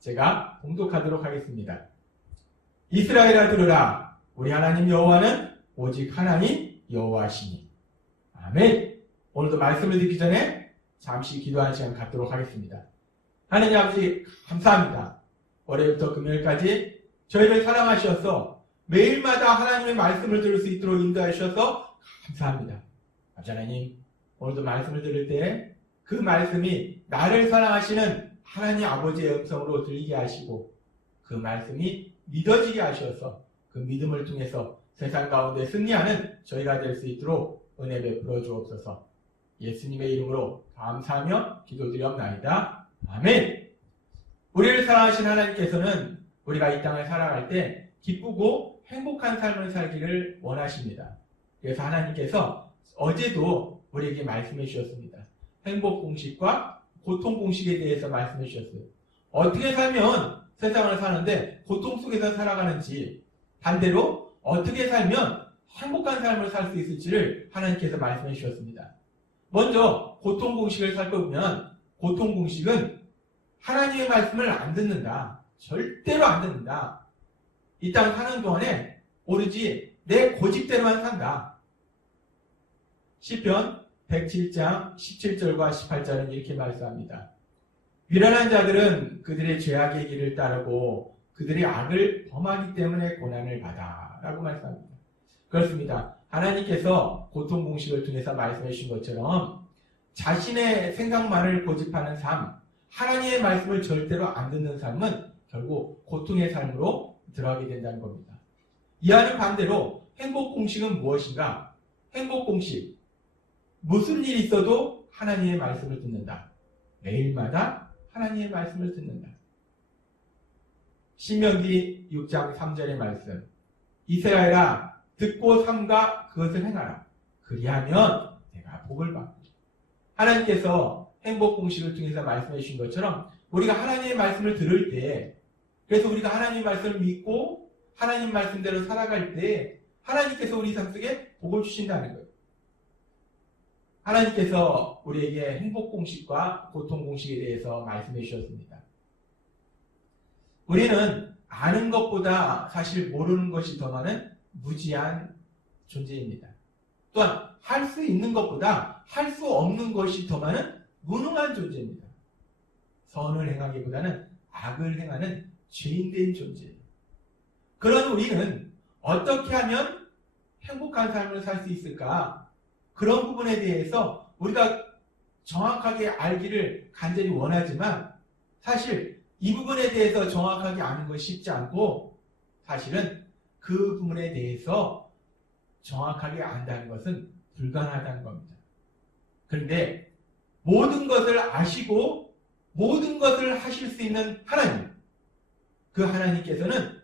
제가 봉독하도록 하겠습니다. 이스라엘아 들으라. 우리 하나님 여호와는 오직 하나님 여호와시니. 아멘. 오늘도 말씀을 듣기 전에 잠시 기도하는 시간 갖도록 하겠습니다. 하나님 아버지 감사합니다. 월요일부터 금요일까지 저희를 사랑하셔서 매일마다 하나님의 말씀을 들을 수 있도록 인도하셔서 감사합니다. 아버지 하나님, 오늘도 말씀을 들을 때 그 말씀이 나를 사랑하시는 하나님 아버지의 음성으로 들리게 하시고 그 말씀이 믿어지게 하셔서 그 믿음을 통해서 세상 가운데 승리하는 저희가 될 수 있도록 은혜 베풀어 주옵소서. 예수님의 이름으로 감사하며 기도드리옵나이다. 아멘. 우리를 사랑하신 하나님께서는 우리가 이 땅을 살아갈 때 기쁘고 행복한 삶을 살기를 원하십니다. 그래서 하나님께서 어제도 우리에게 말씀해 주셨습니다. 행복 공식과 고통 공식에 대해서 말씀해 주셨어요. 어떻게 살면 세상을 사는데 고통 속에서 살아가는지, 반대로 어떻게 살면 행복한 삶을 살 수 있을지를 하나님께서 말씀해 주셨습니다. 먼저 고통 공식을 살펴보면 고통 공식은 하나님의 말씀을 안 듣는다. 절대로 안 듣는다. 이 땅 사는 동안에 오로지 내 고집대로만 산다. 시편 107장 17절과 18절은 이렇게 말씀합니다. 미련한 자들은 그들의 죄악의 길을 따르고 그들의 악을 범하기 때문에 고난을 받아 라고 말씀합니다. 그렇습니다. 하나님께서 고통 공식을 통해서 말씀해 주신 것처럼 자신의 생각만을 고집하는 삶, 하나님의 말씀을 절대로 안 듣는 삶은 결국 고통의 삶으로 들어가게 된다는 겁니다. 이와는 반대로 행복 공식은 무엇인가? 행복 공식, 무슨 일이 있어도 하나님의 말씀을 듣는다. 매일마다 하나님의 말씀을 듣는다. 신명기 6장 3절의 말씀. 이스라엘아 듣고 삼가 그것을 행하라. 그리하면 내가 복을 받고. 하나님께서 행복 공식을 통해서 말씀해 주신 것처럼 우리가 하나님의 말씀을 들을 때, 그래서 우리가 하나님의 말씀을 믿고 하나님 말씀대로 살아갈 때 하나님께서 우리 삶 속에 복을 주신다는 거예요. 하나님께서 우리에게 행복 공식과 고통 공식에 대해서 말씀해 주셨습니다. 우리는 아는 것보다 사실 모르는 것이 더 많은 무지한 존재입니다. 또한 할 수 있는 것보다 할 수 없는 것이 더 많은 무능한 존재입니다. 선을 행하기보다는 악을 행하는 죄인된 존재예요. 그런 우리는 어떻게 하면 행복한 삶을 살 수 있을까? 그런 부분에 대해서 우리가 정확하게 알기를 간절히 원하지만 사실 이 부분에 대해서 정확하게 아는 것이 쉽지 않고 사실은 그 부분에 대해서 정확하게 안다는 것은 불가능하다는 겁니다. 그런데 모든 것을 아시고 모든 것을 하실 수 있는 하나님, 그 하나님께서는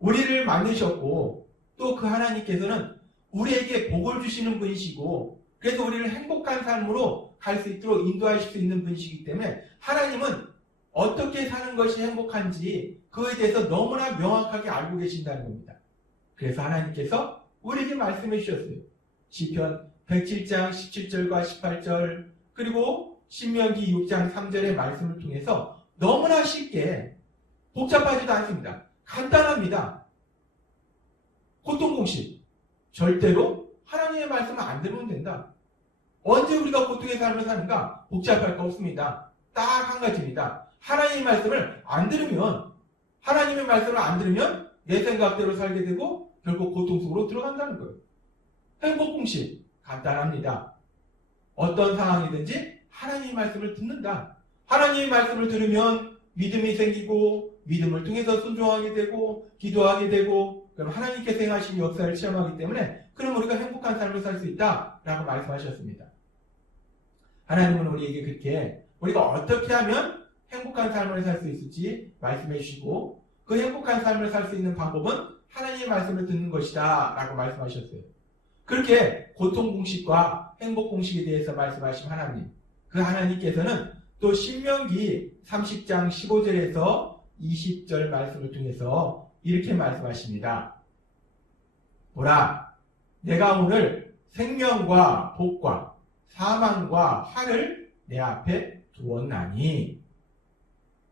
우리를 만드셨고 또 그 하나님께서는 우리에게 복을 주시는 분이시고 그래서 우리를 행복한 삶으로 갈 수 있도록 인도하실 수 있는 분이시기 때문에 하나님은 어떻게 사는 것이 행복한지 그거에 대해서 너무나 명확하게 알고 계신다는 겁니다. 그래서 하나님께서 우리에게 말씀해 주셨어요. 시편 107장 17절과 18절 그리고 신명기 6장 3절의 말씀을 통해서 너무나 쉽게 복잡하지도 않습니다. 간단합니다. 고통 공식. 절대로 하나님의 말씀을 안 들으면 된다. 언제 우리가 고통의 삶을 사는가? 복잡할 거 없습니다. 딱 한 가지입니다. 하나님의 말씀을 안 들으면, 하나님의 말씀을 안 들으면 내 생각대로 살게 되고 결국 고통 속으로 들어간다는 거예요. 행복 공식 간단합니다. 어떤 상황이든지 하나님의 말씀을 듣는다. 하나님의 말씀을 들으면 믿음이 생기고 믿음을 통해서 순종하게 되고 기도하게 되고 그럼 하나님께서 행하신 역사를 체험하기 때문에 그럼 우리가 행복한 삶을 살 수 있다라고 말씀하셨습니다. 하나님은 우리에게 그렇게 우리가 어떻게 하면 행복한 삶을 살 수 있을지 말씀해 주시고 그 행복한 삶을 살 수 있는 방법은 하나님의 말씀을 듣는 것이다 라고 말씀하셨어요. 그렇게 고통 공식과 행복 공식에 대해서 말씀하신 하나님, 그 하나님께서는 또 신명기 30장 15절에서 20절 말씀을 통해서 이렇게 말씀하십니다. 보라, 내가 오늘 생명과 복과 사망과 화를 내 앞에 두었나니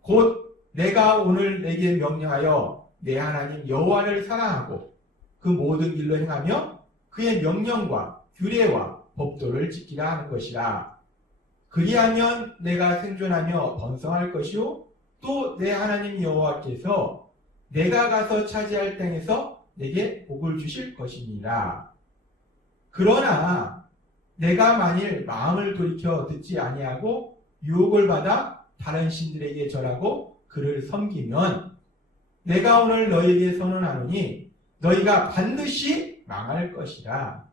곧 내가 오늘 내게 명령하여 내 하나님 여호와를 사랑하고 그 모든 길로 행하며 그의 명령과 규례와 법도를 지키라 하는 것이라. 그리하면 내가 생존하며 번성할 것이요 또 내 하나님 여호와께서 내가 가서 차지할 땅에서 내게 복을 주실 것이니라. 그러나 내가 만일 마음을 돌이켜 듣지 아니하고 유혹을 받아 다른 신들에게 절하고 그를 섬기면 내가 오늘 너희에게 선언하노니 너희가 반드시 망할 것이라.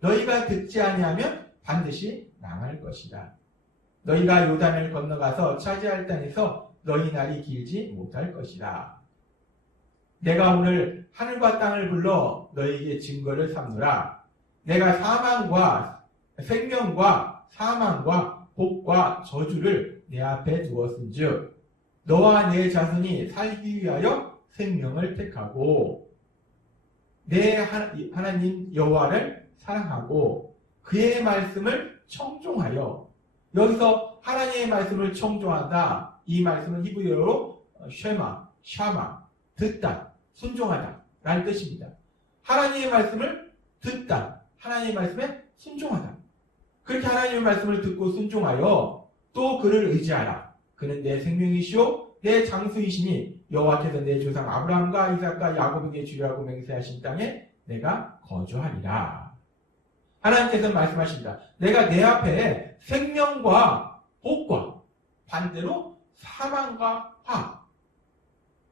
너희가 듣지 아니하면 반드시 망할 것이라. 너희가 요단을 건너가서 차지할 땅에서 너희 날이 길지 못할 것이라. 내가 오늘 하늘과 땅을 불러 너희에게 증거를 삼노라. 내가 사망과 생명과 사망과 복과 저주를 내 앞에 두었은즉 너와 내 자손이 살기 위하여 생명을 택하고 내 하나님 여호와를 사랑하고 그의 말씀을 청종하여, 여기서 하나님의 말씀을 청종하다, 이 말씀은 히브리어로 쉐마, 샤마, 듣다, 순종하다 라는 뜻입니다. 하나님의 말씀을 듣다, 하나님의 말씀에 순종하다. 그렇게 하나님의 말씀을 듣고 순종하여 또 그를 의지하라. 그는 내 생명이시오 내 장수이시니 여호와께서 내 조상 아브라함과 이삭과 야곱에게 주리라고 맹세하신 땅에 내가 거주하리라. 하나님께서 말씀하십니다. 내가 내 앞에 생명과 복과 반대로 사망과 화,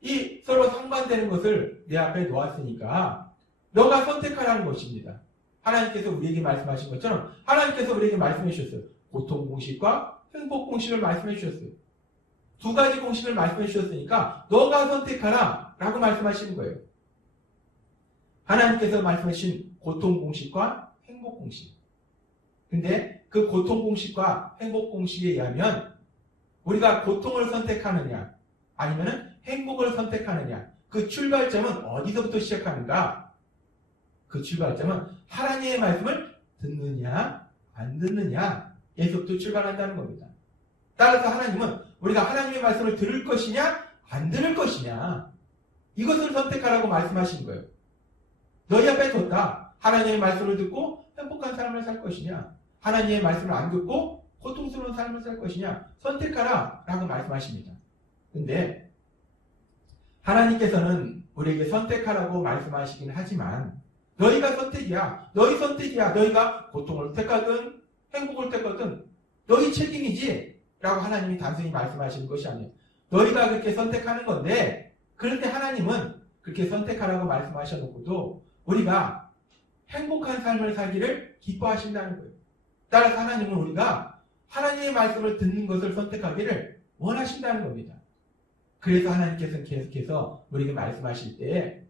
이 서로 상반되는 것을 내 앞에 놓았으니까 너가 선택하라는 것입니다. 하나님께서 우리에게 말씀하신 것처럼 하나님께서 우리에게 말씀해 주셨어요. 고통 공식과 행복 공식을 말씀해 주셨어요. 두 가지 공식을 말씀해 주셨으니까 너가 선택하라 라고 말씀하시는 거예요. 하나님께서 말씀하신 고통 공식과 행복 공식. 근데 그 고통 공식과 행복 공식에 의하면 우리가 고통을 선택하느냐 아니면 행복을 선택하느냐, 그 출발점은 어디서부터 시작하는가? 그 출발점은 하나님의 말씀을 듣느냐 안 듣느냐에서부터 출발한다는 겁니다. 따라서 하나님은 우리가 하나님의 말씀을 들을 것이냐 안 들을 것이냐, 이것을 선택하라고 말씀하신 거예요. 너희 앞에 뒀다. 하나님의 말씀을 듣고 행복한 삶을 살 것이냐, 하나님의 말씀을 안 듣고 고통스러운 삶을 살 것이냐, 선택하라 라고 말씀하십니다. 근데 하나님께서는 우리에게 선택하라고 말씀하시긴 하지만 너희가 선택이야, 너희 선택이야, 너희가 고통을 택하든 행복을 택하든 너희 책임이지 라고 하나님이 단순히 말씀하시는 것이 아니에요. 너희가 그렇게 선택하는 건데, 그런데 하나님은 그렇게 선택하라고 말씀하셔놓고도 우리가 행복한 삶을 살기를 기뻐하신다는 거예요. 따라서 하나님은 우리가 하나님의 말씀을 듣는 것을 선택하기를 원하신다는 겁니다. 그래서 하나님께서는 계속해서 우리에게 말씀하실 때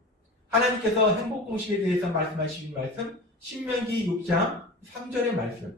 하나님께서 행복 공식에 대해서 말씀하신 말씀, 신명기 6장 3절의 말씀,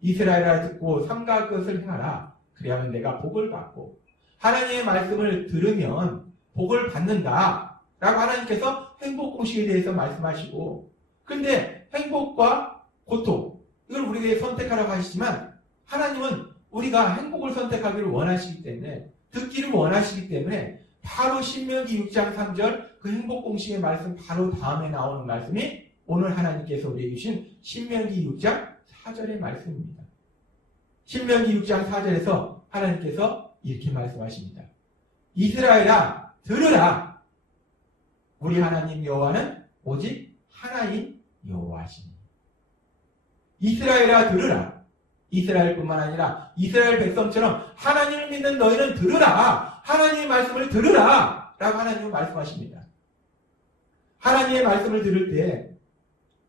이스라엘아 듣고 삼가 것을 행하라. 그리하면 내가 복을 받고, 하나님의 말씀을 들으면 복을 받는다 라고 하나님께서 행복 공식에 대해서 말씀하시고, 근데 행복과 고통, 이걸 우리에게 선택하라고 하시지만 하나님은 우리가 행복을 선택하기를 원하시기 때문에, 듣기를 원하시기 때문에 바로 신명기 6장 3절 그 행복 공식의 말씀 바로 다음에 나오는 말씀이 오늘 하나님께서 우리에게 주신 신명기 6장 4절의 말씀입니다. 신명기 6장 4절에서 하나님께서 이렇게 말씀하십니다. 이스라엘아 들으라. 우리 하나님 여호와는 오직 하나인 여호와시니. 이스라엘아 들으라. 이스라엘뿐만 아니라 이스라엘 백성처럼 하나님을 믿는 너희는 들으라. 하나님의 말씀을 들으라 라고 하나님은 말씀하십니다. 하나님의 말씀을 들을 때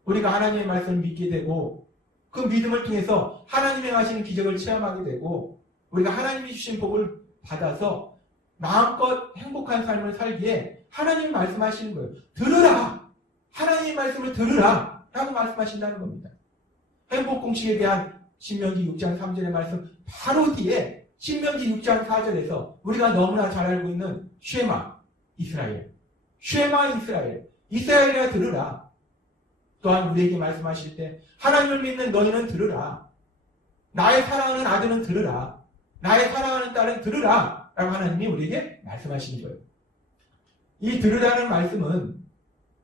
우리가 하나님의 말씀을 믿게 되고, 그 믿음을 통해서 하나님의 하시는 기적을 체험하게 되고, 우리가 하나님이 주신 복을 받아서 마음껏 행복한 삶을 살기에 하나님이 말씀하시는 거예요. 들으라. 하나님의 말씀을 들으라 라고 말씀하신다는 겁니다. 행복 공식에 대한 신명기 6장 3절의 말씀 바로 뒤에 신명기 6장 4절에서 우리가 너무나 잘 알고 있는 쉐마 이스라엘, 쉐마 이스라엘, 이스라엘이라 들으라. 또한 우리에게 말씀하실 때 하나님을 믿는 너희는 들으라. 나의 사랑하는 아들은 들으라. 나의 사랑하는 딸은 들으라 라고 하나님이 우리에게 말씀하시는 거예요. 이 들으라는 말씀은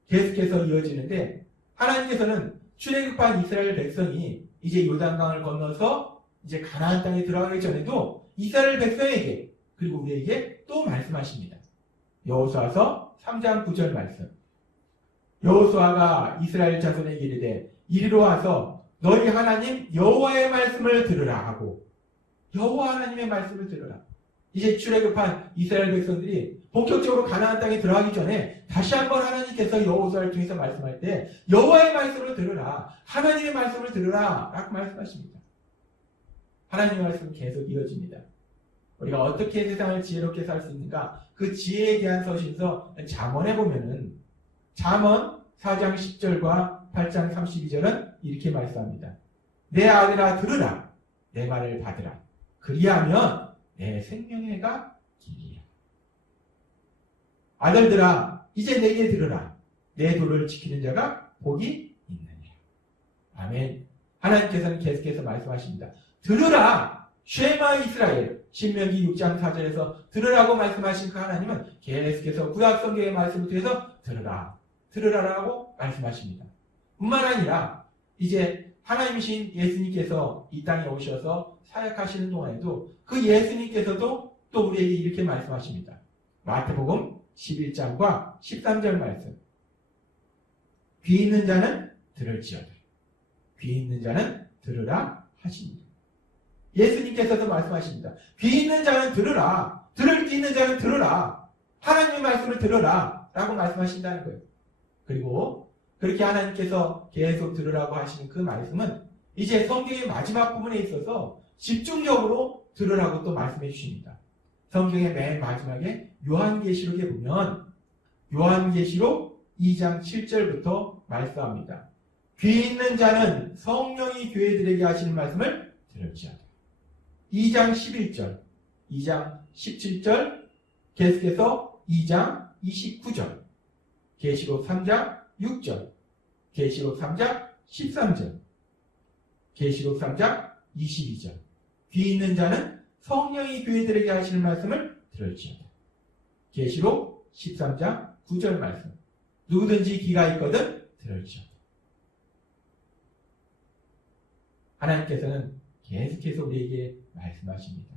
계속해서 이어지는데, 하나님께서는 출애굽한 이스라엘 백성이 이제 요단강을 건너서 이제 가나안 땅에 들어가기 전에도 이스라엘 백성에게 그리고 우리에게 또 말씀하십니다. 여호수아서 3장 9절 말씀. 여호수아가 이스라엘 자손에게 이르되 이리로 와서 너희 하나님 여호와의 말씀을 들으라 하고, 여호와 하나님의 말씀을 들으라. 이제 출애굽한 이스라엘 백성들이 본격적으로 가나안 땅에 들어가기 전에 다시 한번 하나님께서 여호수아를 통해서 말씀할 때 여호와의 말씀을 들으라, 하나님의 말씀을 들으라 라고 말씀하십니다. 하나님의 말씀은 계속 이어집니다. 우리가 어떻게 세상을 지혜롭게 살 수 있는가, 그 지혜에 대한 서신서 잠언에 보면은 잠언 4장 10절과 8장 32절은 이렇게 말씀합니다. 내 아들아 들으라, 내 말을 받으라. 그리하면 내 생명의 해가 길이야. 아들들아 이제 내게 들으라. 내 도를 지키는 자가 복이 있느니라. 아멘. 하나님께서는 계속해서 말씀하십니다. 들으라. 쉐마 이스라엘. 신명기 6장 4절에서 들으라고 말씀하신 그 하나님은 계속해서 구약 성경의 말씀을 통해서 들으라. 들으라라고 말씀하십니다. 뿐만 아니라 이제 하나님이신 예수님께서 이 땅에 오셔서 사역하시는 동안에도 그 예수님께서도 또 우리에게 이렇게 말씀하십니다. 마태복음 11장과 13절 말씀. 귀 있는 자는 들을지어다. 귀 있는 자는 들으라 하십니다. 예수님께서도 말씀하십니다. 귀 있는 자는 들으라. 들을 귀 있는 자는 들으라. 하나님의 말씀을 들으라 라고 말씀하신다는 거예요. 그리고 그렇게 하나님께서 계속 들으라고 하시는 그 말씀은 이제 성경의 마지막 부분에 있어서 집중적으로 들으라고 또 말씀해 주십니다. 성경의 맨 마지막에 요한계시록에 보면 요한계시록 2장 7절부터 말씀합니다. 귀 있는 자는 성령이 교회들에게 하시는 말씀을 들을지어다. 2장 11절, 2장 17절, 계속해서 2장 29절, 계시록 3장 6절, 계시록 3장 13절, 계시록 3장 22절. 귀 있는 자는 성령이 교회들에게 하시는 말씀을 들을지어다. 계시록 13장 9절 말씀. 누구든지 귀가 있거든 들을지어다. 하나님께서는 계속해서 우리에게 말씀하십니다.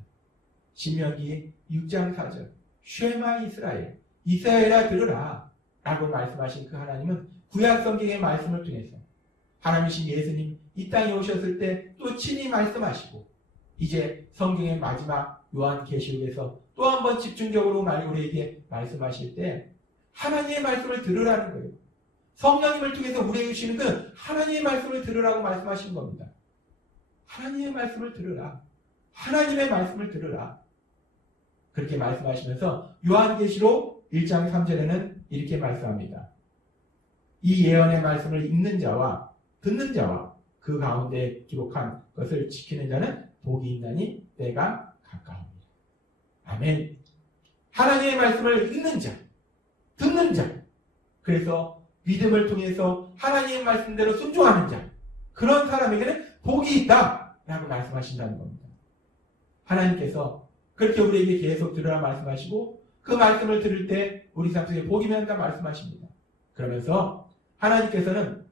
신명기 6장 4절. 쉐마 이스라엘. 이스라엘아 들으라 라고 말씀하신 그 하나님은 구약 성경의 말씀을 통해서 하나님이신 예수님 이 땅에 오셨을 때 또 친히 말씀하시고, 이제 성경의 마지막 요한계시록에서 또 한 번 집중적으로 우리에게 말씀하실 때 하나님의 말씀을 들으라는 거예요. 성령님을 통해서 우리에게 주시는 그 하나님의 말씀을 들으라고 말씀하시는 겁니다. 하나님의 말씀을 들으라. 하나님의 말씀을 들으라. 그렇게 말씀하시면서 요한계시록 1장 3절에는 이렇게 말씀합니다. 이 예언의 말씀을 읽는 자와 듣는 자와 그 가운데 기록한 것을 지키는 자는 복이 있나니 때가 가까웁니다. 아멘. 하나님의 말씀을 읽는 자, 듣는 자, 그래서 믿음을 통해서 하나님의 말씀대로 순종하는 자, 그런 사람에게는 복이 있다 라고 말씀하신다는 겁니다. 하나님께서 그렇게 우리에게 계속 들으라 말씀하시고 그 말씀을 들을 때 우리 삶 속에 복이 면한다 말씀하십니다. 그러면서 하나님께서는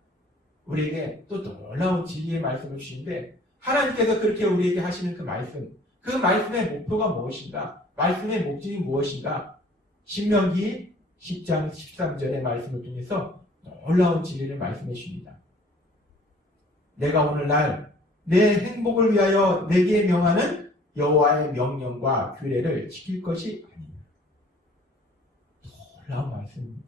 우리에게 또 놀라운 진리의 말씀을 주시는데, 하나님께서 그렇게 우리에게 하시는 그 말씀, 그 말씀의 목표가 무엇인가, 말씀의 목적이 무엇인가, 신명기 10장 13절의 말씀을 통해서 놀라운 진리를 말씀해 주십니다. 내가 오늘날 내 행복을 위하여 내게 명하는 여호와의 명령과 규례를 지킬 것이 아니냐. 놀라운 말씀입니다.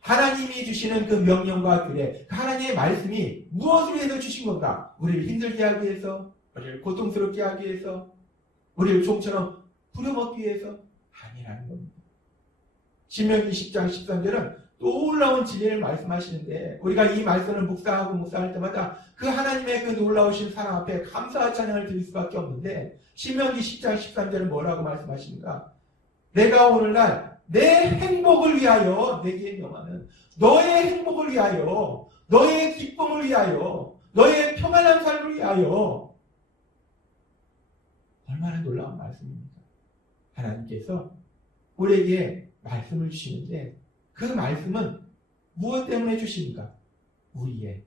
하나님이 주시는 그 명령과 규례, 하나님의 말씀이 무엇을 위해서 주신 건가? 우리를 힘들게 하기 위해서, 우리를 고통스럽게 하기 위해서, 우리를 좀처럼 부려먹기 위해서 아니라는 겁니다. 신명기 10장 13절은 놀라운 진리를 말씀하시는데, 우리가 이 말씀을 묵상할 때마다 그 하나님의 그 놀라우신 사랑 앞에 감사와 찬양을 드릴 수밖에 없는데, 신명기 10장 13절은 뭐라고 말씀하시는가? 내가 오늘날 내 행복을 위하여 내게 명하는, 너의 행복을 위하여, 너의 기쁨을 위하여, 너의 평안한 삶을 위하여 얼마나 놀라운 말씀입니까? 하나님께서 우리에게 말씀을 주시는데 그 말씀은 무엇 때문에 주십니까? 우리의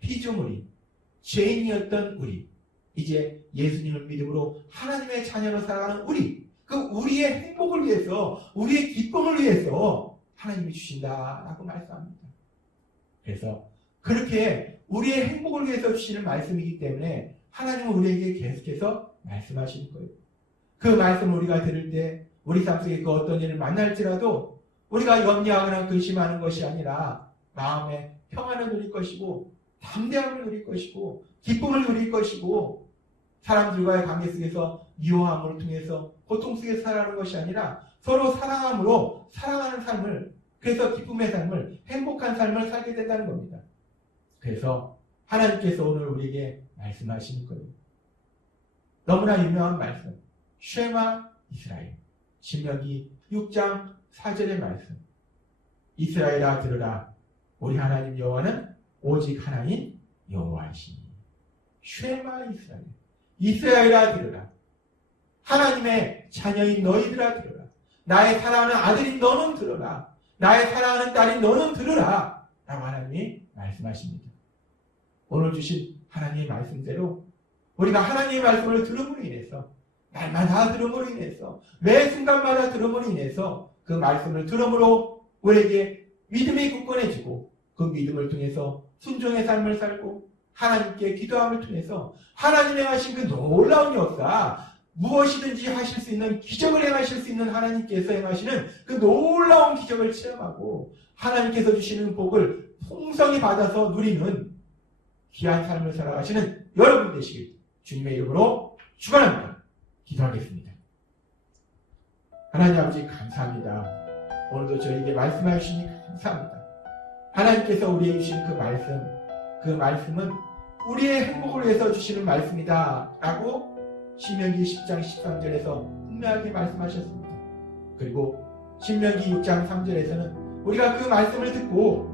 피조물이 죄인이었던 우리, 이제 예수님을 믿음으로 하나님의 자녀로 살아가는 우리, 그 우리의 행복을 위해서, 우리의 기쁨을 위해서 하나님이 주신다라고 말씀합니다. 그래서 그렇게 우리의 행복을 위해서 주시는 말씀이기 때문에 하나님은 우리에게 계속해서 말씀하시는 거예요. 그 말씀을 우리가 들을 때 우리 삶 속에 그 어떤 일을 만날지라도 우리가 염려하거나 근심하는 것이 아니라 마음의 평안을 누릴 것이고 담대함을 누릴 것이고 기쁨을 누릴 것이고 사람들과의 관계 속에서 미워함을 통해서 고통 속에서 살아가는 것이 아니라 서로 사랑함으로 사랑하는 삶을, 그래서 기쁨의 삶을, 행복한 삶을 살게 된다는 겁니다. 그래서 하나님께서 오늘 우리에게 말씀하시는 거예요. 너무나 유명한 말씀, 쉐마 이스라엘, 신명기 6장 4절의 말씀. 이스라엘아 들으라, 우리 하나님 여호와는 오직 하나님 여호와이시니. 쉐마 이스라엘, 이스라엘아 들으라, 하나님의 자녀인 너희들아 들으라, 나의 사랑하는 아들인 너는 들으라, 나의 사랑하는 딸인 너는 들으라 라고 하나님이 말씀하십니다. 오늘 주신 하나님의 말씀대로 우리가 하나님의 말씀을 들음으로 인해서, 날마다 들음으로 인해서, 매 순간마다 들음으로 인해서 그 말씀을 들음으로 우리에게 믿음이 굳건해지고 그 믿음을 통해서 순종의 삶을 살고 하나님께 기도함을 통해서 하나님의 하신 그 놀라운 역사, 무엇이든지 하실 수 있는, 기적을 행하실 수 있는 하나님께서 행하시는 그 놀라운 기적을 체험하고 하나님께서 주시는 복을 풍성히 받아서 누리는 귀한 삶을 살아가시는 여러분 되시길 주님의 이름으로 축원합니다. 기도하겠습니다. 하나님 아버지 감사합니다. 오늘도 저에게 말씀해 주시니 감사합니다. 하나님께서 우리에게 주신 그 말씀은 우리의 행복을 위해서 주시는 말씀이다 라고 신명기 10장 13절에서 분명하게 말씀하셨습니다. 그리고 신명기 6장 3절에서는 우리가 그 말씀을 듣고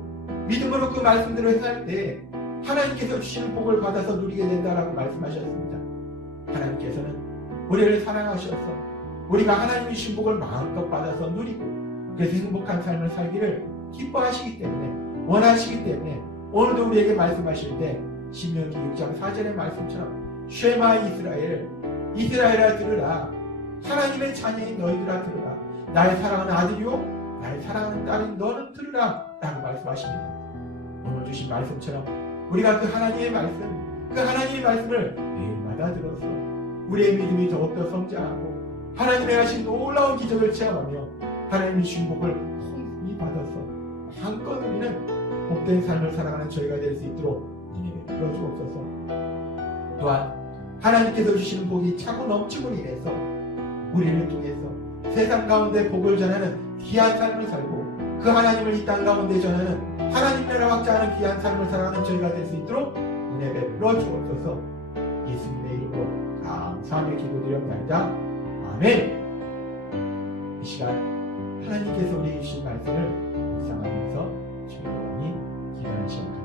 믿음으로 그 말씀대로 행할 때 하나님께서 주시는 복을 받아서 누리게 된다라고 말씀하셨습니다. 하나님께서는 우리를 사랑하셔서 우리가 하나님이 주신 복을 마음껏 받아서 누리고 그래서 행복한 삶을 살기를 기뻐하시기 때문에, 원하시기 때문에 오늘도 우리에게 말씀하실 때 신명기 6장 4절의 말씀처럼 쉐마 이스라엘, 이스라엘아 들으라, 하나님의 자녀인 너희들아 들으라, 나의 사랑하는 아들이요 나의 사랑하는 딸인 너는 들으라 라고 말씀하십니다. 오늘 주신 말씀처럼 우리가 그 하나님의 말씀을 매일마다 들어서 우리의 믿음이 더욱더 성장하고 하나님의 하신 놀라운 기적을 체험하며 하나님이 주신 복을 풍성히 받아서 마음껏 누리는 복된 삶을 살아가는 저희가 될 수 있도록 은혜를 베풀어 주옵소서. 또한 하나님께서 주시는 복이 차고 넘치고 인해서 우리를 통해서 세상 가운데 복을 전하는 귀한 삶을 살고 그 하나님을 이 땅 가운데 전하는 하나님 나라 확장하는 귀한 삶을 살아가는 저희가 될 수 있도록 은혜 베풀어 주옵소서. 예수님의 이름으로 감사하며 기도드립니다. 아멘. 이 시간 하나님께서 우리에게 주신 말씀을 묵상하면서 주님의 기도하는 시간